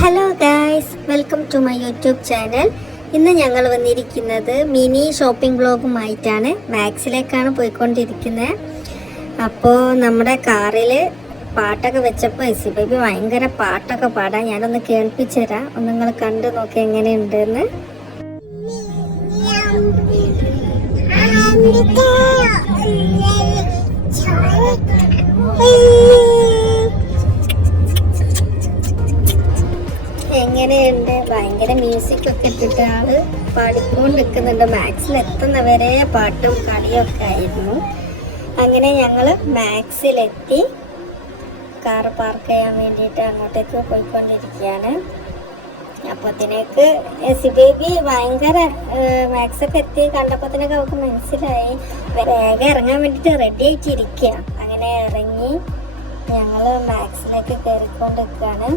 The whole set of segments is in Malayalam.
Hello guys welcome to my YouTube channel ഇന്ന് ഞങ്ങൾ വന്നിരിക്കുന്നത് മിനി ഷോപ്പിംഗ് ബ്ലോഗുമായിട്ടാണ് മാക്സിലേക്കാണ് പോയിക്കൊണ്ടിരിക്കുന്നത് അപ്പോൾ നമ്മുടെ കാറിൽ പാട്ടൊക്കെ വെച്ചപ്പോൾ എസ് ബേബി ഭയങ്കര പാട്ടൊക്കെ പാടാം ഞാനൊന്ന് കേൾപ്പിച്ചു തരാം ഒന്ന് നിങ്ങൾ കണ്ടു നോക്കി എങ്ങനെയുണ്ടെന്ന് എങ്ങനെയുണ്ട്? ഭയങ്കര മ്യൂസിക് ഒക്കെ ഇട്ടിട്ട് ആൾ പാടിക്കൊണ്ട് നിൽക്കുന്നുണ്ട് മാക്സിൽ എത്തുന്നവരെ പാട്ടും കളിയൊക്കെ ആയിരുന്നു. അങ്ങനെ ഞങ്ങൾ മാത്സിലെത്തി കാർ പാർക്ക് ചെയ്യാൻ വേണ്ടിയിട്ട് അങ്ങോട്ടേക്ക് പോയിക്കൊണ്ടിരിക്കുകയാണ്. അപ്പത്തിനേക്ക് സി ബേബി ഭയങ്കര മാത്സൊക്കെ എത്തി. കണ്ടപ്പത്തിനൊക്കെ അവൾക്ക് മനസ്സിലായി. വേഗം ഇറങ്ങാൻ വേണ്ടിയിട്ട് റെഡി ആയിട്ട് ഇരിക്കുക അങ്ങനെ ഇറങ്ങി ഞങ്ങൾ മാത്സിലേക്ക് കയറിക്കൊണ്ടിരിക്കുകയാണ്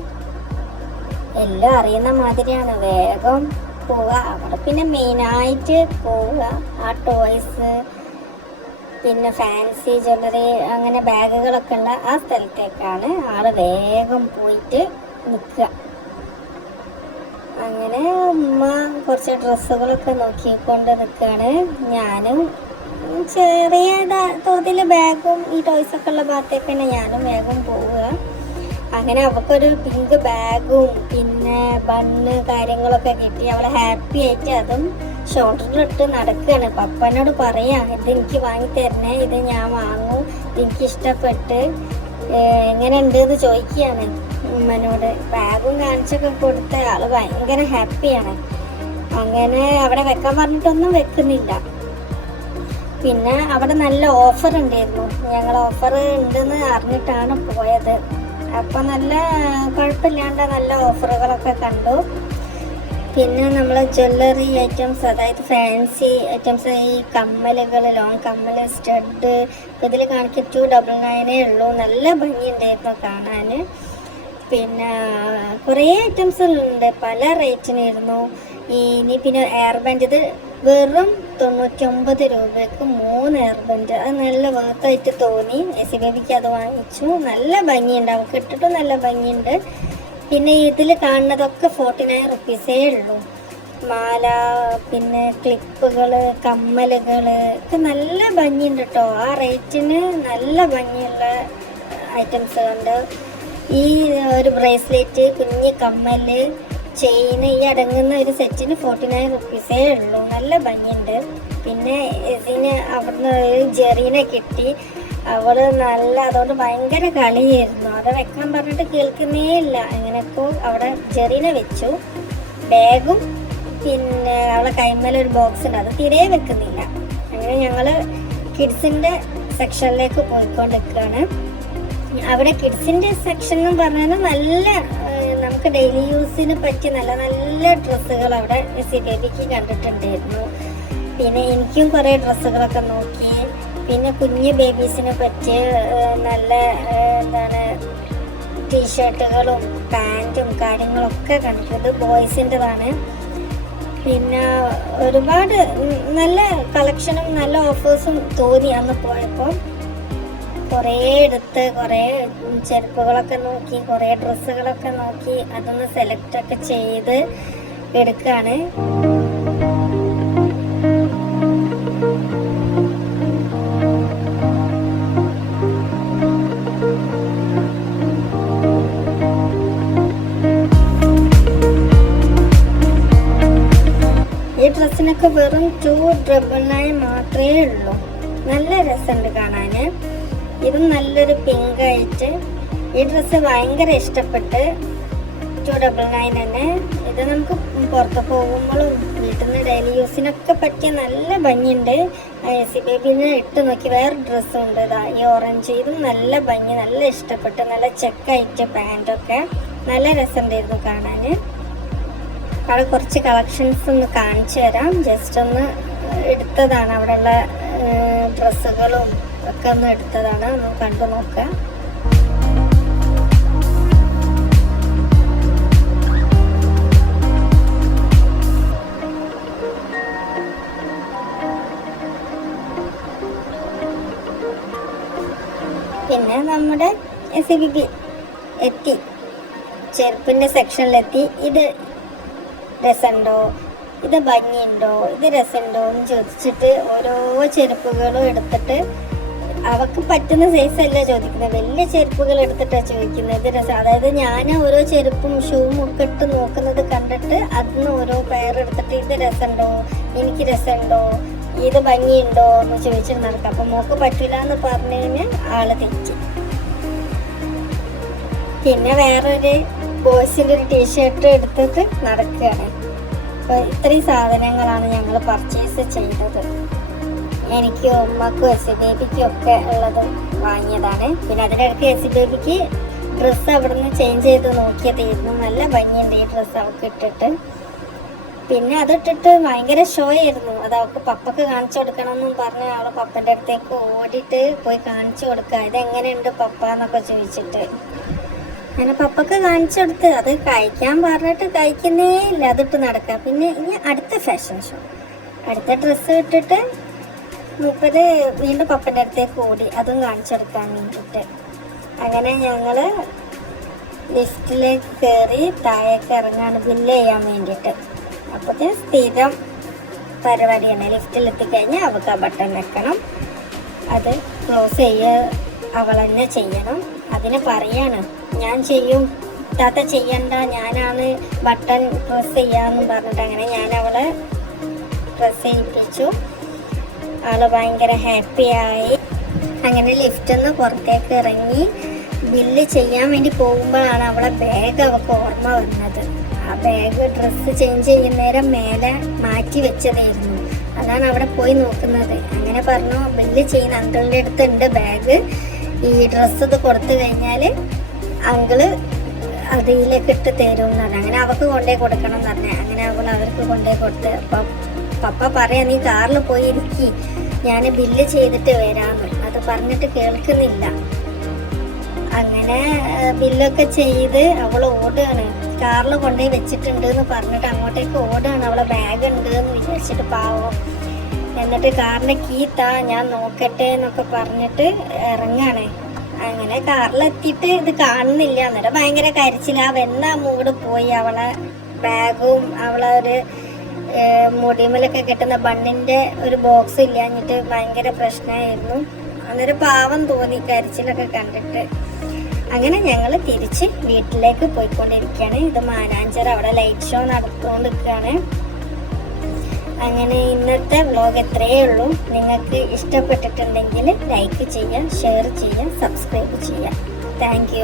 എല്ലാം അറിയുന്ന മാതിരിയാണ്. വേഗം പോവുക. അവിടെ പിന്നെ മെയിനായിട്ട് പോവുക. ആ ടോയ്സ് പിന്നെ ഫാൻസി ജ്വല്ലറി അങ്ങനെ ബാഗുകളൊക്കെ ഉള്ള ആ സ്ഥലത്തേക്കാണ് ആൾ വേഗം പോയിട്ട് നിൽക്കുക. അങ്ങനെ ഉമ്മ കുറച്ച് ഡ്രസ്സുകളൊക്കെ നോക്കിക്കൊണ്ട് നിൽക്കുകയാണ്. ഞാനും ചെറിയ തോതിൽ ബാഗും ഈ ടോയ്സൊക്കെ ഉള്ള ഭാഗത്തേക്ക് തന്നെ ഞാനും വേഗം പോവുക. അങ്ങനെ അവക്കൊരു പിങ്ക് ബാഗും പിന്നെ ബണ്ണ് കാര്യങ്ങളൊക്കെ കിട്ടി. അവളെ ഹാപ്പി ആയിട്ട് അതും ഷോൾഡറിലിട്ട് നടക്കുകയാണ് പപ്പനോട് പറയാം ഇത് എനിക്ക് വാങ്ങി തരണേ ഇത് ഞാൻ വാങ്ങും എനിക്ക് ഇഷ്ടപ്പെട്ട് എങ്ങനെ ഉണ്ട് എന്ന് ചോദിക്കുകയാണ് ഉമ്മനോട്. ബാഗും കാണിച്ചൊക്കെ കൊടുത്ത ആൾ ഭയങ്കര ഹാപ്പിയാണ് അങ്ങനെ അവിടെ വെക്കാൻ പറഞ്ഞിട്ടൊന്നും വെക്കുന്നില്ല. പിന്നെ അവിടെ നല്ല ഓഫർ ഉണ്ടായിരുന്നു. ഞങ്ങൾ ഓഫർ ഉണ്ടെന്ന് അറിഞ്ഞിട്ടാണ് പോയത്. അപ്പൊ നല്ല കുഴപ്പമില്ലാണ്ട് നല്ല ഓഫറുകളൊക്കെ കണ്ടു. പിന്നെ നമ്മൾ ജ്വല്ലറി ഐറ്റംസ് അതായത് ഫാൻസി ഐറ്റംസ് ഈ കമ്മലുകൾ ലോങ് കമ്മൽ സ്റ്റഡ് ഇതിൽ കാണിക്ക ടു ഡബിൾ നയനേ ഉള്ളൂ. നല്ല ഭംഗിയുണ്ടായിരുന്നു കാണാൻ പിന്നെ കുറേ ഐറ്റംസ് ഉണ്ട് പല റേറ്റിനായിരുന്നു ഇനി പിന്നെ എയർ ബാൻഡ് ഇത് വെറും തൊണ്ണൂറ്റൊമ്പത് രൂപയ്ക്ക് മൂന്ന് എയർ ബാൻഡ് അത് നല്ല വാർത്തായിട്ട് തോന്നി. എസ് ബേബിക്ക് അത് വാങ്ങിച്ചു. നല്ല ഭംഗിയുണ്ട്. അവൾക്ക് ഇട്ടിട്ടും നല്ല ഭംഗിയുണ്ട്. പിന്നെ ഇതിൽ കാണുന്നതൊക്കെ ഫോർട്ടി നയൻ റുപ്പീസേ ഉള്ളൂ. മാല പിന്നെ ക്ലിപ്പുകൾ കമ്മലുകൾ ഒക്കെ നല്ല ഭംഗിയുണ്ട് കേട്ടോ ആ റേറ്റിന് നല്ല ഭംഗിയുള്ള ഐറ്റംസ് ഉണ്ട്. ഈ ഒരു ബ്രേസ്ലെറ്റ് കുഞ്ഞ് കമ്മൽ ചെയിൻ ഈ അടങ്ങുന്ന ഒരു സെറ്റിന് ഫോർട്ടി നയൻ റുപ്പീസേ ഉള്ളൂ. നല്ല ഭംഗിയുണ്ട്. പിന്നെ ഇതിന് അവിടുന്ന് ഒരു ജെറീനെ കിട്ടി. അവൾ നല്ല അതുകൊണ്ട് ഭയങ്കര കളിയായിരുന്നു. അത് വെക്കാൻ പറഞ്ഞിട്ട് കേൾക്കുന്നേ ഇല്ല. അങ്ങനെയൊക്കെ അവിടെ ജെറീനെ വെച്ചു. ബാഗും പിന്നെ അവളെ കൈമേലെ ഒരു ബോക്സ് ഉണ്ട്. അത് തീരെ വെക്കുന്നില്ല. അങ്ങനെ ഞങ്ങൾ കിഡ്സിന്റെ സെക്ഷനിലേക്ക് പോയിക്കൊണ്ടിരിക്കുകയാണ്. അവിടെ കിഡ്സിന്റെ സെക്ഷൻ എന്ന് പറഞ്ഞാൽ നല്ല നമുക്ക് ഡെയിലി യൂസിന് പറ്റിയ നല്ല നല്ല ഡ്രസ്സുകൾ അവിടെ സി ബേബിക്ക് കണ്ടിട്ടുണ്ടായിരുന്നു. പിന്നെ എനിക്കും കുറേ ഡ്രസ്സുകളൊക്കെ നോക്കി. പിന്നെ കുഞ്ഞു ബേബീസിനെ പറ്റി നല്ല എന്താണ് ടീഷർട്ടുകളും പാന്റും കാര്യങ്ങളൊക്കെ കണ്ടു ബോയ്സിന്റെതാണ് പിന്നെ ഒരുപാട് നല്ല കളക്ഷനും നല്ല ഓഫേഴ്സും തോന്നി അന്ന് പോയപ്പോൾ കുറേ എടുത്ത് കുറേ ചെരുപ്പുകളൊക്കെ നോക്കി കുറേ ഡ്രസ്സുകളൊക്കെ നോക്കി അതൊന്ന് സെലക്ട് ഒക്കെ ചെയ്ത് എടുക്കുകയാണ് ഈ ഡ്രസ്സിനൊക്കെ വെറും ടു ഡബിൾ നയൻ മാത്രമേ ഉള്ളൂ. നല്ല രസമുണ്ട് കാണാൻ ഇതും നല്ലൊരു പിങ്ക് ആയിട്ട്. ഈ ഡ്രസ്സ് ഭയങ്കര ഇഷ്ടപ്പെട്ട് ടു ഡബിൾ നയൻ തന്നെ. ഇത് നമുക്ക് പുറത്ത് പോകുമ്പോഴും വീട്ടിൽ നിന്ന് ഡെയിലി യൂസിനൊക്കെ പറ്റിയ നല്ല ഭംഗിയുണ്ട്. സി ബേബിനെ ഇട്ട് നോക്കി വേറെ ഡ്രസ്സും ഉണ്ട്. ഇതാ ഈ ഓറഞ്ച് ഇതും നല്ല ഭംഗി നല്ല ഇഷ്ടപ്പെട്ട് നല്ല ചെക്കായിട്ട് പാന്റൊക്കെ നല്ല രസമുണ്ടായിരുന്നു കാണാൻ അവിടെ കുറച്ച് കളക്ഷൻസ് ഒന്ന് കാണിച്ചു തരാം. ജസ്റ്റ് ഒന്ന് എടുത്തതാണ് അവിടെയുള്ള ഡ്രസ്സുകളും ഒക്കെ ഒന്ന് എടുത്തതാണ്. ഒന്ന് കണ്ടു നോക്കാം. പിന്നെ നമ്മുടെ ബി എത്തി. ചെരുപ്പിന്റെ സെക്ഷനിലെത്തി. ഇത് രസമുണ്ടോ? ഇത് ഭംഗിയുണ്ടോ? ഇത് രസമുണ്ടോ എന്ന് ചോദിച്ചിട്ട് ഓരോ ചെരുപ്പുകളും എടുത്തിട്ട് അവക്ക് പറ്റുന്ന സൈസ് അല്ല ചോദിക്കുന്നത്? വലിയ ചെരുപ്പുകൾ എടുത്തിട്ടാണ് ചോദിക്കുന്നത് രസം. അതായത് ഞാൻ ഓരോ ചെരുപ്പും ഷൂവും ഒക്കെ ഇട്ട് നോക്കുന്നത് കണ്ടിട്ട് അതിന് ഓരോ പെയർ എടുത്തിട്ട് ഇത് രസമുണ്ടോ? എനിക്ക് രസമുണ്ടോ? ഇത് ഭംഗിയുണ്ടോ? എന്ന് ചോദിച്ചിട്ട് നടക്കാം. അപ്പം മോക്ക് പറ്റില്ല എന്ന് പറഞ്ഞു കഴിഞ്ഞാൽ ആൾ തെറ്റി. പിന്നെ വേറൊരു ബോയ്സിന്റെ ഒരു ടീഷർട്ട് എടുത്തിട്ട് നടക്കുകയാണ്. അപ്പോൾ ഇത്രയും സാധനങ്ങളാണ് ഞങ്ങൾ പർച്ചേസ് ചെയ്തത്. എനിക്കും ഉമ്മക്കും എസ് ബേബിക്കും ഒക്കെ ഉള്ളത് വാങ്ങിയതാണ്. പിന്നെ അതിനിടയ്ക്ക് എസ് ബേബിക്ക് ഡ്രസ്സ് അവിടുന്ന് ചേഞ്ച് ചെയ്ത് നോക്കിയതായിരുന്നു. നല്ല ഭംഗിയുണ്ട് ഈ ഡ്രസ്സ് അവൾക്ക് ഇട്ടിട്ട്. പിന്നെ അതിട്ടിട്ട് ഭയങ്കര ഷോ ആയിരുന്നു. അത് അവൾക്ക് പപ്പക്ക് കാണിച്ചു കൊടുക്കണം എന്നും പറഞ്ഞ് അവൾ പപ്പന്റെ അടുത്തേക്ക് ഓടിയിട്ട് പോയി കാണിച്ചു കൊടുക്കുക. ഇതെങ്ങനെയുണ്ട് പപ്പ? എന്നൊക്കെ ചോദിച്ചിട്ട്. അങ്ങനെ പപ്പക്ക് കാണിച്ചു കൊടുത്ത് അത് കഴിക്കാൻ പറഞ്ഞിട്ട് കഴിക്കുന്നേ ഇല്ല. അതിട്ട് നടക്കുക. പിന്നെ ഇനി അടുത്ത ഫാഷൻ ഷോ അടുത്ത ഡ്രസ്സ് ഇട്ടിട്ട് മൂപ്പര് വീണ്ടും പപ്പന്റെ അടുത്തേക്ക് ഓടി. അതും കാണിച്ചെടുക്കാൻ വേണ്ടിയിട്ട്. അങ്ങനെ ഞങ്ങൾ ലിഫ്റ്റിലേക്ക് കയറി താഴേക്ക് ഇറങ്ങാണ് ബില്ല് ചെയ്യാൻ വേണ്ടിയിട്ട്. അപ്പോഴത്തേക്കും സ്ഥിരം പരിപാടിയാണ്. ലിഫ്റ്റിലെത്തിക്കഴിഞ്ഞാൽ അവൾക്ക് ആ ബട്ടൺ വെക്കണം. അത് ക്ലോസ് ചെയ്യുക അവൾ തന്നെ ചെയ്യണം. അതിന് പറയാണ് ഞാൻ ചെയ്യും. താത്ത ചെയ്യണ്ട. ഞാനാണ് ബട്ടൺ പ്രസ് ചെയ്യാമെന്നും പറഞ്ഞിട്ട് അങ്ങനെ ഞാൻ അവളെ പ്രസ് ചെയ്യിപ്പിച്ചു. ആൾ ഭയങ്കര ആയി അങ്ങനെ ലിഫ്റ്റിൽ നിന്ന് പുറത്തേക്ക് ഇറങ്ങി ബില്ല് ചെയ്യാൻ വേണ്ടി പോകുമ്പോഴാണ് അവളെ ബാഗ് അവൾക്ക് ഓർമ്മ വന്നത്. ആ ബാഗ് ഡ്രസ്സ് ചേഞ്ച് ചെയ്യുന്നേരം മേലെ മാറ്റി വെച്ചതായിരുന്നു. അതാണ് അവിടെ പോയി നോക്കുന്നത്. അങ്ങനെ പറഞ്ഞു ബില്ല് ചെയ്യുന്ന അങ്കിളിന്റെ അടുത്ത് ഉണ്ട് ബാഗ് ഈ ഡ്രസ്സ് ഇത് കൊടുത്തു കഴിഞ്ഞാൽ അങ്കിൾ അതിലേക്ക് ഇട്ട് തരും എന്ന് പറഞ്ഞു. അങ്ങനെ അവൾക്ക് കൊണ്ടേ കൊടുക്കണം എന്ന് പറഞ്ഞു. അങ്ങനെ അവൾ അവർക്ക് കൊണ്ടേ കൊടുത്ത്. അപ്പം പപ്പ പറയാ നീ കാറിൽ പോയി ഇരിക്കി. ഞാൻ ബില്ല് ചെയ്തിട്ട് വരാമെന്ന് അത് പറഞ്ഞിട്ട് കേൾക്കുന്നില്ല. അങ്ങനെ ബില്ലൊക്കെ ചെയ്ത് അവൾ ഓടുകയാണ് കാറിൽ കൊണ്ടുപോയി വെച്ചിട്ടുണ്ട് എന്ന് പറഞ്ഞിട്ട് അങ്ങോട്ടേക്ക് ഓടുകയാണ് അവളെ ബാഗ് ഉണ്ട് എന്ന് വിചാരിച്ചിട്ട് പാവം. എന്നിട്ട് കാറിന്റെ കീ താ ഞാൻ നോക്കട്ടെ എന്നൊക്കെ പറഞ്ഞിട്ട് ഇറങ്ങാണ്. അങ്ങനെ കാറിലെത്തിയിട്ട് ഇത് കാണുന്നില്ല. എന്നിട്ട് ഭയങ്കര കരച്ചില്ല ആ മൂട് പോയി? അവളെ ബാഗും അവളെ ഒരു മുടിമലൊക്കെ കിട്ടുന്ന ബണ്ണിന്റെ ഒരു ബോക്സ് ഇല്ലാഞ്ഞിട്ട് ഭയങ്കര പ്രശ്നമായിരുന്നു അന്നൊരു പാവം തോന്നി കരച്ചിലൊക്കെ കണ്ടിട്ട്. അങ്ങനെ ഞങ്ങൾ തിരിച്ച് വീട്ടിലേക്ക് പോയിക്കൊണ്ടിരിക്കുകയാണ്. ഇത് മാനാഞ്ചർ അവിടെ ലൈറ്റ് ഷോ നടത്തുകൊണ്ടിരിക്കുകയാണ്. അങ്ങനെ ഇന്നത്തെ വ്ലോഗ് എത്രയേ ഉള്ളൂ. നിങ്ങൾക്ക് ഇഷ്ടപ്പെട്ടിട്ടുണ്ടെങ്കിൽ ലൈക്ക് ചെയ്യുക ഷെയർ ചെയ്യുക സബ്സ്ക്രൈബ് ചെയ്യുക. താങ്ക്